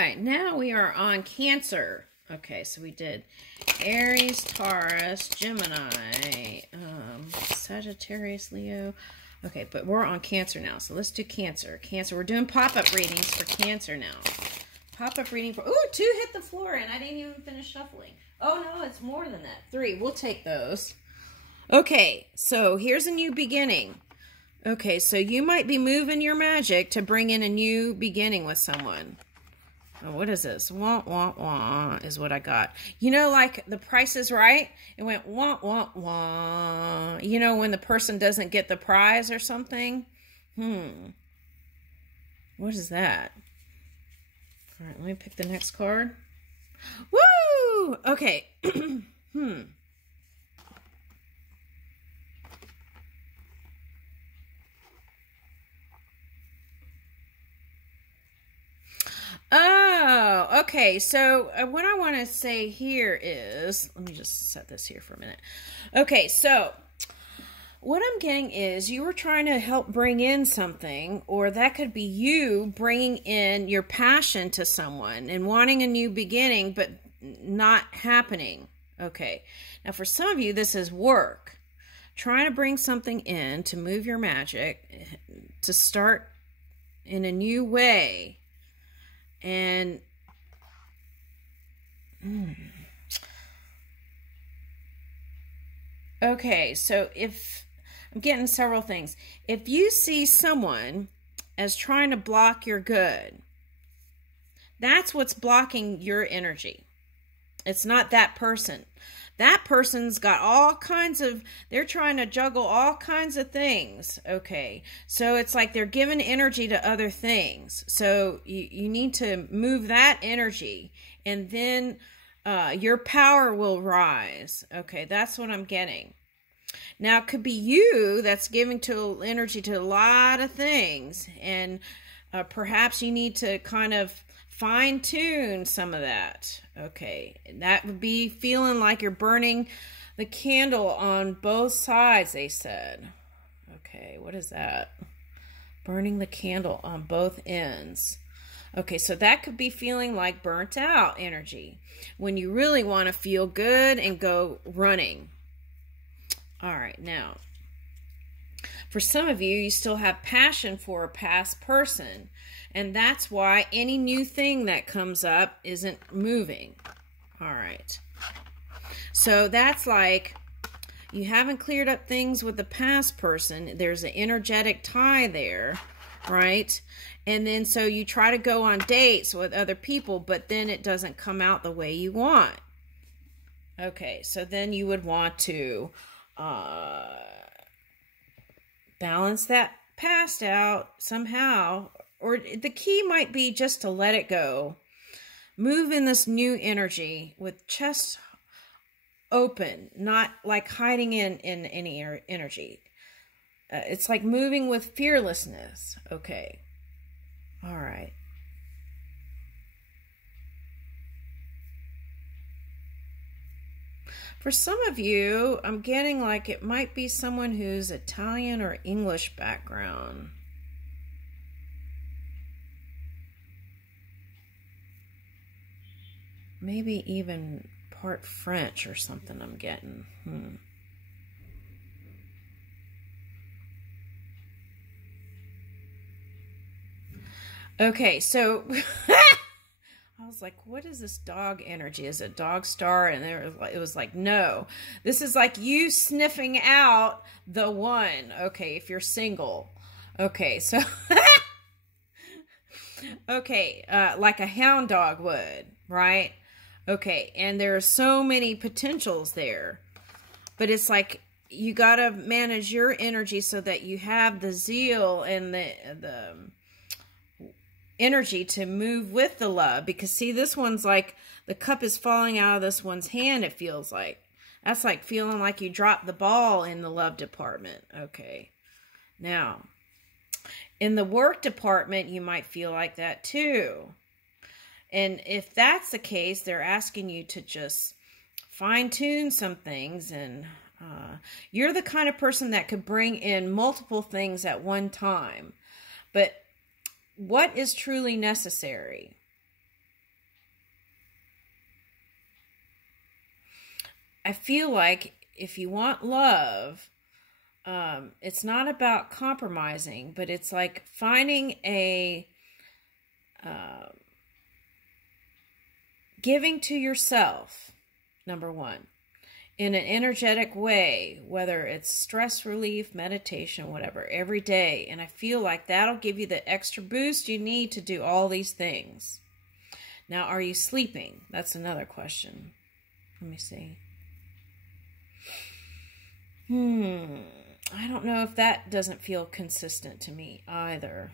right, now we are on Cancer. Okay, so we did Aries, Taurus, Gemini, Sagittarius, Leo. Okay, but we're on Cancer now, so let's do Cancer. Cancer, we're doing pop-up readings for Cancer now. Pop-up reading for, ooh, 2 hit the floor, and I didn't even finish shuffling. Oh, no, it's more than that. 3, we'll take those. Okay, so here's a new beginning. Okay, so you might be moving your magic to bring in a new beginning with someone. Oh, what is this? Wah, wah, wah is what I got. You know, like The Price is Right? It went wah, wah, wah. You know, when the person doesn't get the prize or something? What is that? All right, let me pick the next card. Woo! Okay. Oh, okay. So what I want to say here is, let me just set this here for a minute. Okay, so what I'm getting is you were trying to help bring in something, or that could be you bringing in your passion to someone and wanting a new beginning, but not happening. Okay. Now, for some of you, this is work. Trying to bring something in to move your magic, to start in a new way. And okay, so if I'm getting several things. If you see someone as trying to block your good, that's what's blocking your energy. It's not that person. That person's got all kinds of, they're trying to juggle all kinds of things. Okay. So it's like they're giving energy to other things. So you need to move that energy, and then your power will rise. Okay. That's what I'm getting. Now, it could be you that's giving energy to a lot of things. And perhaps you need to kind of fine-tune some of that. Okay, and that would be feeling like you're burning the candle on both sides, they said. Okay, what is that? Burning the candle on both ends. Okay, so that could be feeling like burnt out energy when you really want to feel good and go running. All right, now, for some of you, you still have passion for a past person, and that's why any new thing that comes up isn't moving. All right. So that's like you haven't cleared up things with the past person. There's an energetic tie there, right? And then so you try to go on dates with other people, but then it doesn't come out the way you want. Okay, so then you would want to balance that past out somehow. Or the key might be just to let it go. Move in this new energy with chest open, not like hiding in any energy. It's like moving with fearlessness. Okay. All right. For some of you, I'm getting like it might be someone who's Italian or English background. Maybe even part French or something I'm getting. Okay, so I was like, what is this dog energy? Is it dog star? And it was like, no. This is like you sniffing out the one. Okay, if you're single. Okay, so okay, like a hound dog would, right? Okay, and there are so many potentials there. But it's like you got to manage your energy so that you have the zeal and the energy to move with the love. Because see, this one's like the cup is falling out of this one's hand, it feels like. That's like feeling like you dropped the ball in the love department. Okay. Now, in the work department, you might feel like that too. And if that's the case, they're asking you to just fine-tune some things. And you're the kind of person that could bring in multiple things at one time. But what is truly necessary? I feel like if you want love, it's not about compromising, but it's like finding a giving to yourself, number one, in an energetic way, whether it's stress relief, meditation, whatever, every day. And I feel like that'll give you the extra boost you need to do all these things. Now, are you sleeping? That's another question. Let me see. I don't know if that doesn't feel consistent to me either.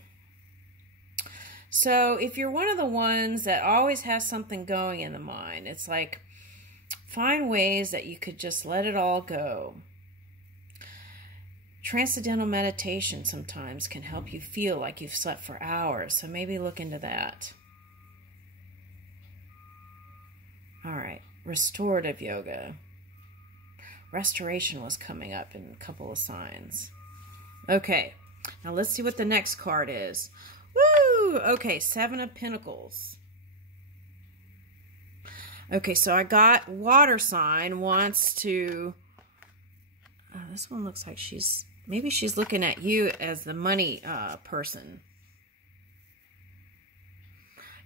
So if you're one of the ones that always has something going in the mind, it's like find ways that you could just let it all go. Transcendental meditation sometimes can help you feel like you've slept for hours, so maybe look into that. All right, restorative yoga. Restoration was coming up in a couple of signs. Okay, now let's see what the next card is. Woo! Okay, Seven of Pentacles. Okay, so I got water sign wants to... this one looks like maybe she's looking at you as the money person.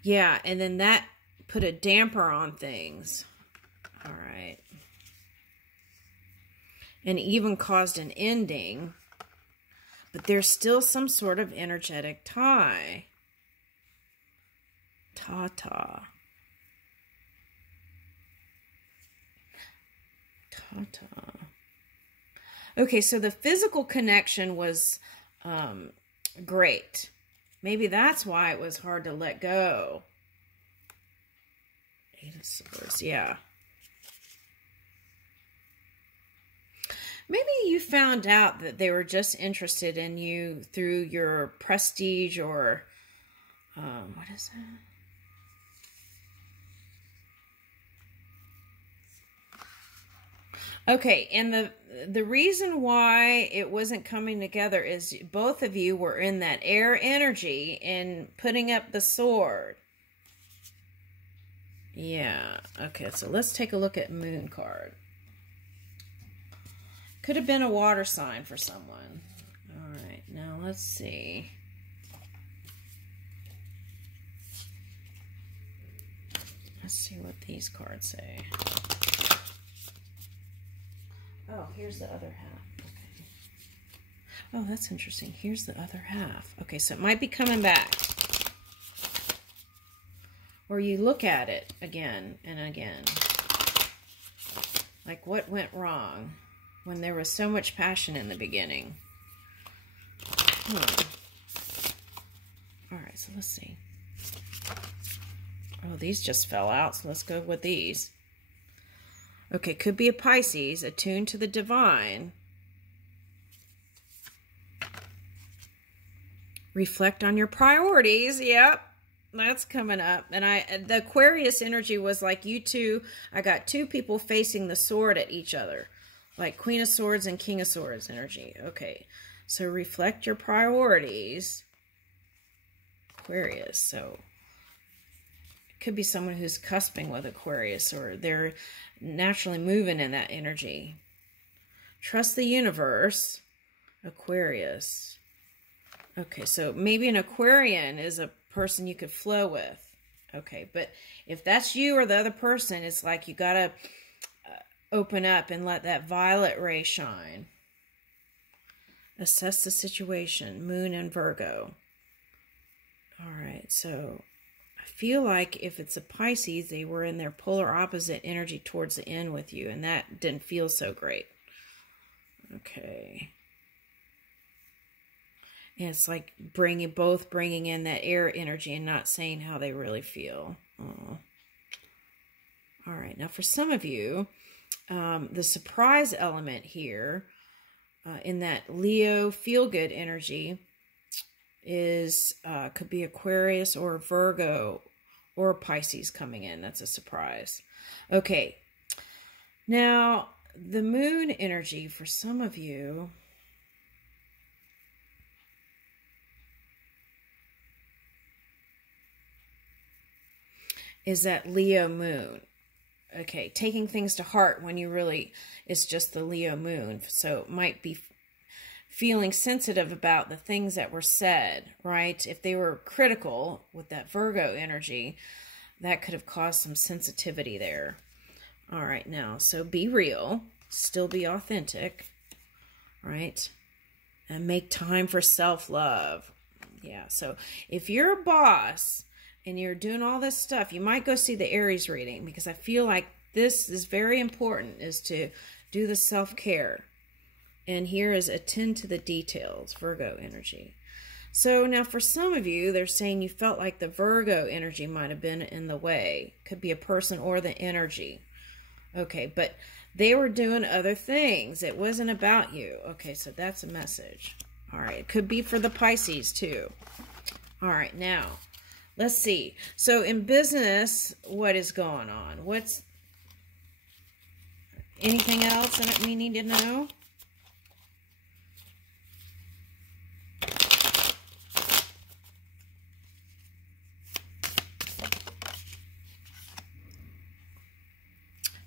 Yeah, and then that put a damper on things. All right. And even caused an ending. But there's still some sort of energetic tie. Ta-ta. Ta-ta. Okay, so the physical connection was great. Maybe that's why it was hard to let go. Eight of Swords, yeah. Maybe you found out that they were just interested in you through your prestige or, what is that? Okay, and the reason why it wasn't coming together is both of you were in that air energy and putting up the sword. Yeah, okay, so let's take a look at Moon card. Could have been a water sign for someone. All right, now let's see. Let's see what these cards say. Oh, here's the other half. Okay. Oh, that's interesting. Here's the other half. Okay, so it might be coming back. Or you look at it again and again. Like, what went wrong? When there was so much passion in the beginning. All right, so let's see. Oh, these just fell out, so let's go with these. Okay, could be a Pisces, attuned to the divine. Reflect on your priorities. Yep, that's coming up. And the Aquarius energy was like you two. I got two people facing the sword at each other. Like Queen of Swords and King of Swords energy. Okay, so reflect your priorities. Aquarius, so it could be someone who's cusping with Aquarius or they're naturally moving in that energy. Trust the universe. Aquarius. Okay, so maybe an Aquarian is a person you could flow with. Okay, but if that's you or the other person, it's like you got to open up and let that violet ray shine. Assess the situation. Moon and Virgo. All right, so I feel like if it's a Pisces, they were in their polar opposite energy towards the end with you, and that didn't feel so great. Okay. And it's like both bringing in that air energy and not saying how they really feel. Oh. All right, now for some of you, the surprise element here in that Leo feel-good energy is could be Aquarius or Virgo or Pisces coming in. That's a surprise. Okay, now the moon energy for some of you is that Leo moon. Okay, taking things to heart when you really, it's just the Leo moon. So it might be feeling sensitive about the things that were said, right? If they were critical with that Virgo energy, that could have caused some sensitivity there. All right, now, so be real, still be authentic, right? And make time for self-love. Yeah, so if you're a boss and you're doing all this stuff, you might go see the Aries reading, because I feel like this is very important, is to do the self-care. And here is attend to the details, Virgo energy. So now for some of you, they're saying you felt like the Virgo energy might have been in the way. Could be a person or the energy. Okay, but they were doing other things. It wasn't about you. Okay, so that's a message. All right, it could be for the Pisces too. All right, now, let's see. So in business, what is going on? What's anything else that we need to know?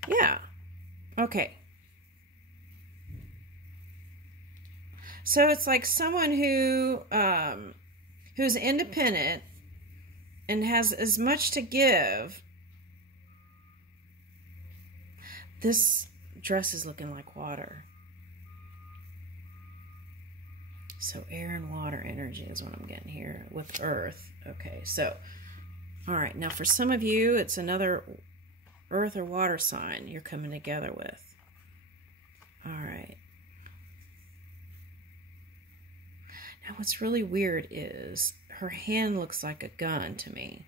Yeah. Okay. So it's like someone who who's independent and has as much to give. This dress is looking like water. So air and water energy is what I'm getting here with earth. Okay, so all right, now for some of you, it's another earth or water sign you're coming together with. All right. Now what's really weird is her hand looks like a gun to me.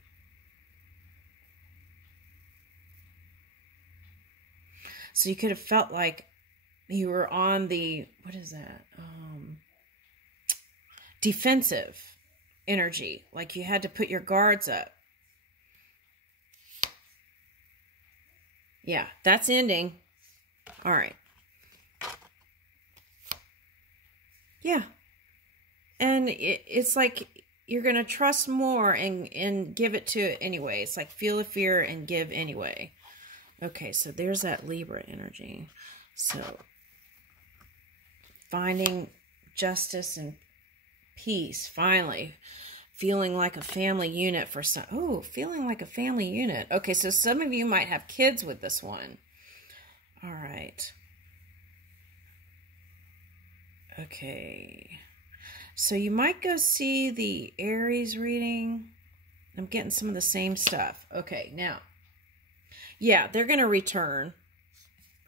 So you could have felt like you were on the, what is that? Defensive energy. Like you had to put your guards up. Yeah, that's ending. All right. Yeah. And it's like you're going to trust more and give it to it anyway. It's like feel the fear and give anyway. Okay, so there's that Libra energy. So finding justice and peace, finally. Feeling like a family unit for some. Oh, feeling like a family unit. Okay, so some of you might have kids with this one. All right. Okay. So you might go see the Aries reading. I'm getting some of the same stuff. Okay, now. Yeah, they're going to return.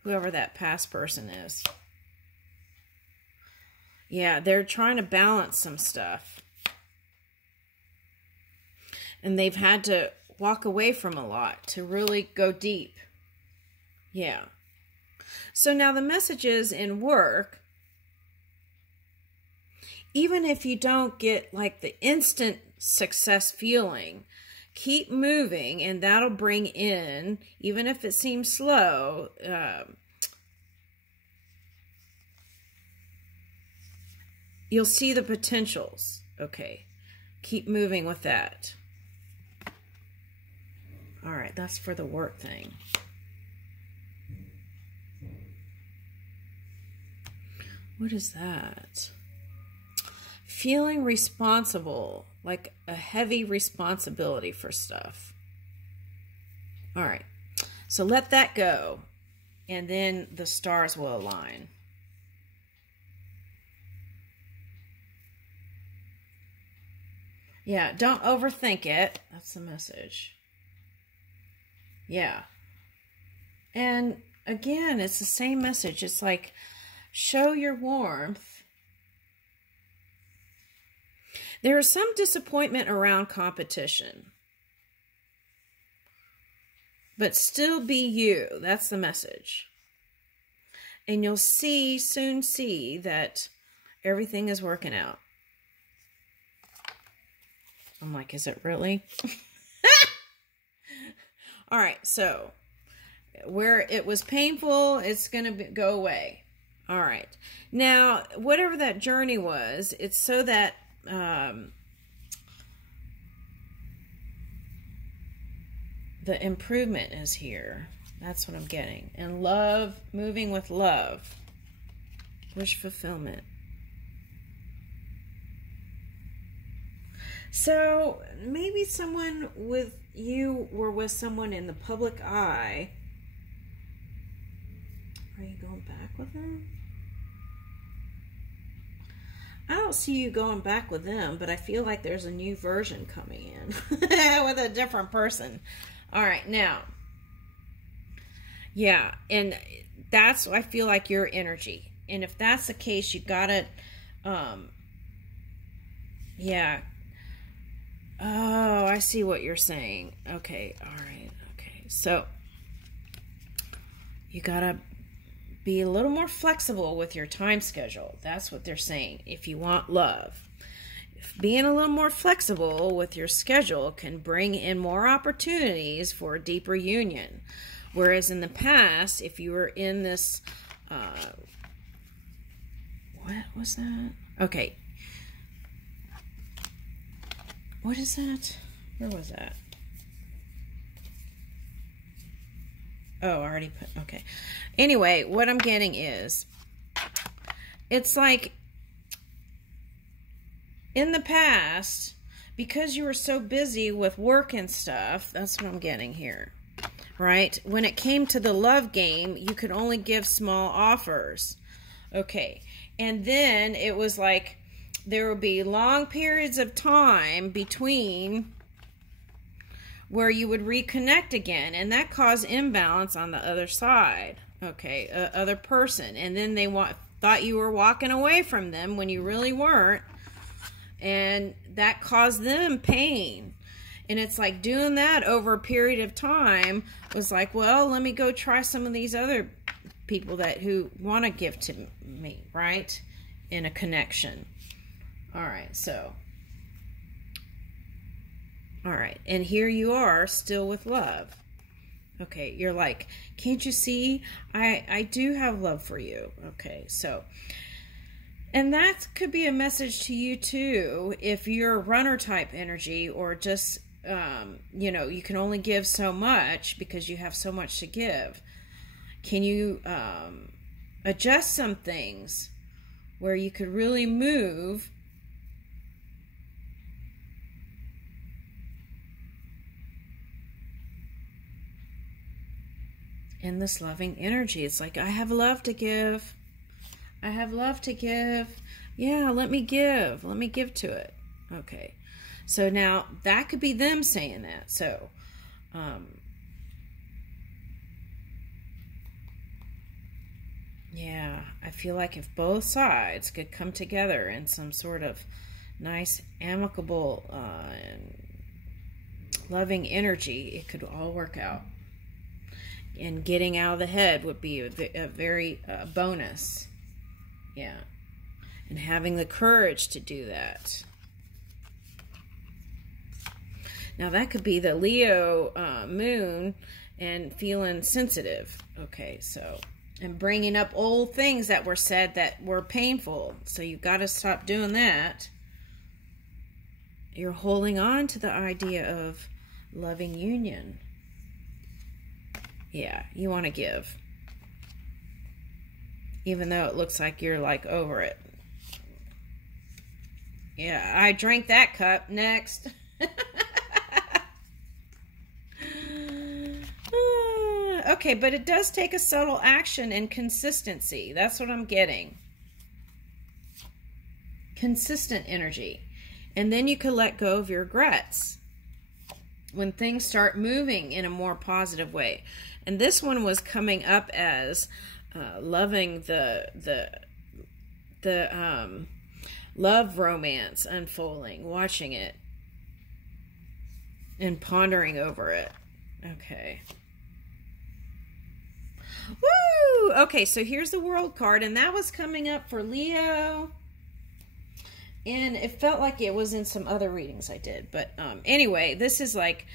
Whoever that past person is. Yeah, they're trying to balance some stuff. And they've had to walk away from a lot to really go deep. Yeah. So now the message is in work, even if you don't get like the instant success feeling, keep moving and that'll bring in, even if it seems slow, you'll see the potentials. Okay. Keep moving with that. All right, that's for the work thing. What is that? Feeling responsible, like a heavy responsibility for stuff. All right, so let that go, and then the stars will align. Yeah, don't overthink it. That's the message. Yeah. And again, it's the same message. It's like, show your warmth. There is some disappointment around competition. But still be you. That's the message. And you'll soon see that everything is working out. I'm like, is it really? All right, so where it was painful, it's going to go away. All right. Now, whatever that journey was, it's so that the improvement is here. That's what I'm getting. And love, moving with love. Wish fulfillment. So maybe someone with you were with someone in the public eye. Are you going back with them? I don't see you going back with them, but I feel like there's a new version coming in with a different person. All right, now. Yeah, and that's, I feel like, your energy. And if that's the case, you gotta, yeah. Oh, I see what you're saying. Okay, all right, okay. So, you gotta be a little more flexible with your time schedule. That's what they're saying. If you want love, being a little more flexible with your schedule can bring in more opportunities for a deeper union. Whereas in the past, if you were in this, what was that? Okay. What is that? Where was that? Oh, I already put, okay. Anyway, what I'm getting is, it's like, in the past, because you were so busy with work and stuff, that's what I'm getting here, right? When it came to the love game, you could only give small offers. Okay, and then it was like, there would be long periods of time between where you would reconnect again, and that caused imbalance on the other side, okay, other person, and then they thought you were walking away from them when you really weren't, and that caused them pain. And it's like doing that over a period of time was like, well, let me go try some of these other people who want to give to me, right, in a connection. All right, so, all right, and here you are still with love. Okay, you're like, can't you see? I do have love for you. Okay, so, and that could be a message to you too, if you're runner type energy, or just, you know, you can only give so much because you have so much to give. Can you adjust some things where you could really move in this loving energy? It's like, I have love to give. I have love to give. Yeah, let me give. Let me give to it. Okay. So now that could be them saying that. So, yeah, I feel like if both sides could come together in some sort of nice, amicable, and loving energy, it could all work out. And getting out of the head would be a very bonus. Yeah. And having the courage to do that. Now that could be the Leo moon and feeling sensitive. Okay, so, and bringing up old things that were said that were painful. So you got to stop doing that. You're holding on to the idea of loving union. Yeah, you want to give. Even though it looks like you're like over it. Yeah, I drank that cup. Next. Okay, but it does take a subtle action and consistency. That's what I'm getting. Consistent energy. And then you can let go of your regrets when things start moving in a more positive way. And this one was coming up as loving the love romance unfolding, watching it and pondering over it. Okay. Woo! Okay, so here's the World card, and that was coming up for Leo. And it felt like it was in some other readings I did. But anyway, this is like,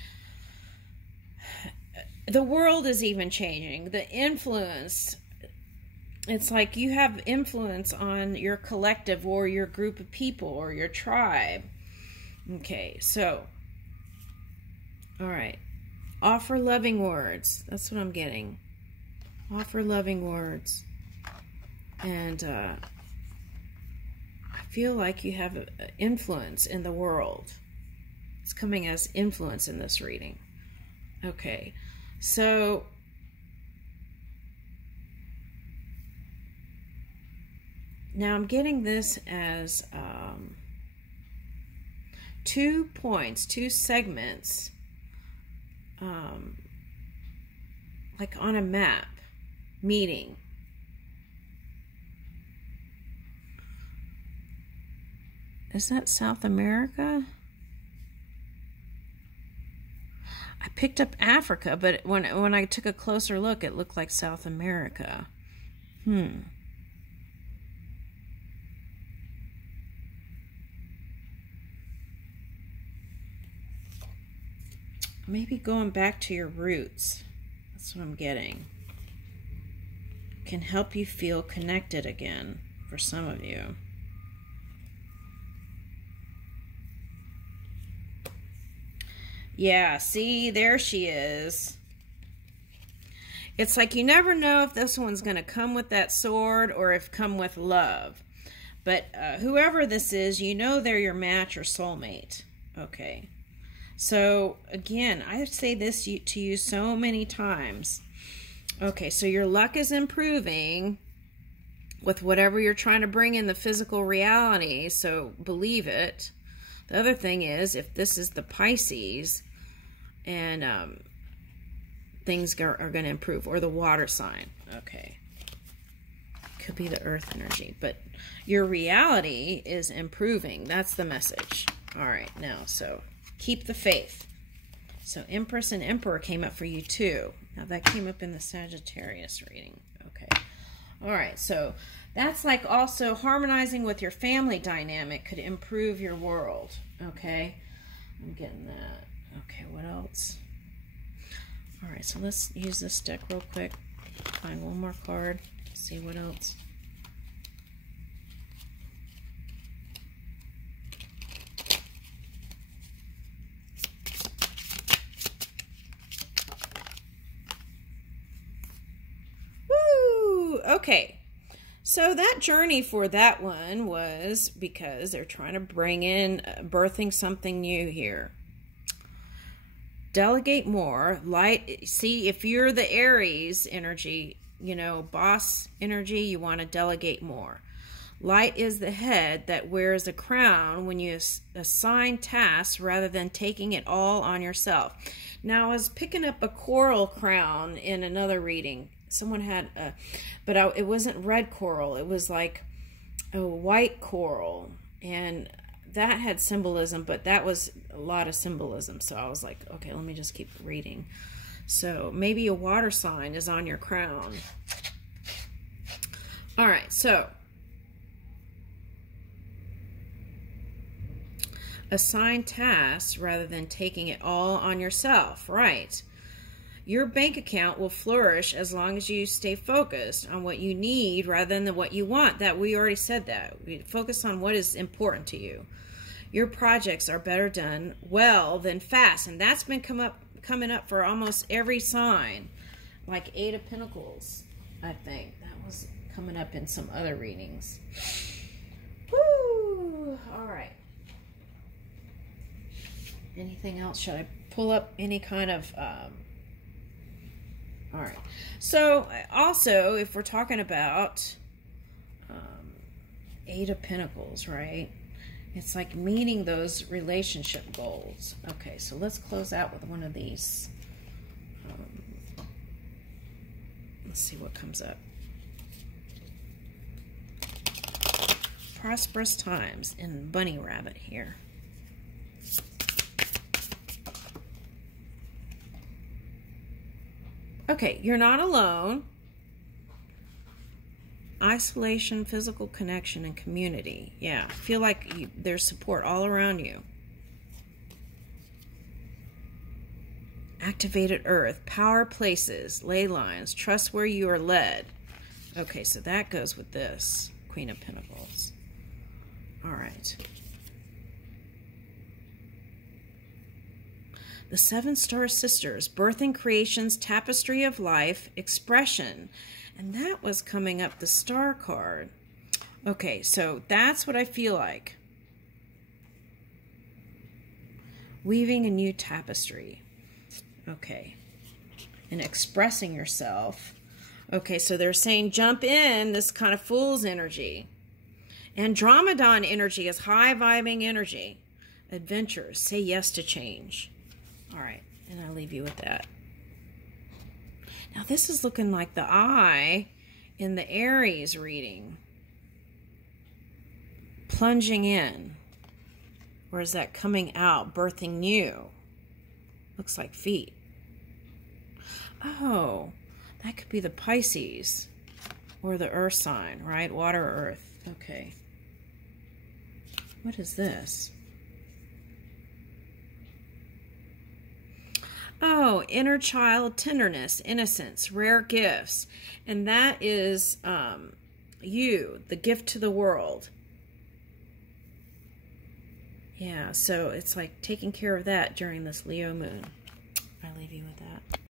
the world is even changing. The influence, it's like you have influence on your collective or your group of people or your tribe. Okay, so, all right. Offer loving words. That's what I'm getting. Offer loving words. And I feel like you have influence in the world. It's coming as influence in this reading. Okay, so now I'm getting this as 2 points, 2 segments, like on a map, meeting. Is that South America? I picked up Africa, but when I took a closer look, it looked like South America. Maybe going back to your roots. That's what I'm getting. Can help you feel connected again for some of you. Yeah, see, there she is. It's like you never know if this one's going to come with that sword or if come with love. But whoever this is, you know they're your match or soulmate. Okay. So, again, I say this to you so many times. Okay, so your luck is improving with whatever you're trying to bring in the physical reality, so believe it. The other thing is, if this is the Pisces, and things are going to improve, or the water sign. Okay. Could be the earth energy, but your reality is improving. That's the message. All right, now, so keep the faith. So Empress and Emperor came up for you too. Now that came up in the Sagittarius reading. Okay. All right, so that's like also harmonizing with your family dynamic could improve your world. Okay. I'm getting that. Okay, what else? All right, so let's use this deck real quick. Find one more card. See what else. Woo! Okay. So that journey for that one was because they're trying to bring in birthing something new here. Delegate more. Light. See, if you're the Aries energy, you know, boss energy, you want to delegate more. Light is the head that wears a crown when you assign tasks rather than taking it all on yourself. Now, I was picking up a coral crown in another reading. Someone had a, but it wasn't red coral. It was like a white coral, and that had symbolism, but that was a lot of symbolism. So I was like, okay, let me just keep reading. So maybe a water sign is on your crown. All right, so assign tasks rather than taking it all on yourself, right? Your bank account will flourish as long as you stay focused on what you need rather than what you want. That we already said that. We focus on what is important to you. Your projects are better done well than fast, and that's been coming up for almost every sign. Like 8 of Pentacles, I think. That was coming up in some other readings. Woo! All right. Anything else? Should I pull up any kind of... All right. So, also, if we're talking about 8 of Pentacles, right? It's like meeting those relationship goals. Okay, so let's close out with one of these. Let's see what comes up. Prosperous times in Bunny Rabbit here. Okay, you're not alone. Isolation, physical connection, and community. Yeah, feel like there's support all around you. Activated earth, power places, ley lines, trust where you are led. Okay, so that goes with this. Queen of Pentacles. All right. The 7 star sisters, birthing creation's tapestry of life, expression. And that was coming up the star card. Okay, so that's what I feel like. Weaving a new tapestry. Okay. And expressing yourself. Okay, so they're saying jump in this kind of fool's energy. Andromedan energy is high vibing energy. Adventures. Say yes to change. All right, and I'll leave you with that. Now this is looking like the eye in the Aries reading. Plunging in. Or is that coming out, birthing new? Looks like feet. Oh, that could be the Pisces or the earth sign, right? Water, earth. Okay. What is this? Oh, inner child tenderness, innocence, rare gifts. And that is you, the gift to the world. Yeah, so it's like taking care of that during this Leo moon. I'll leave you with that.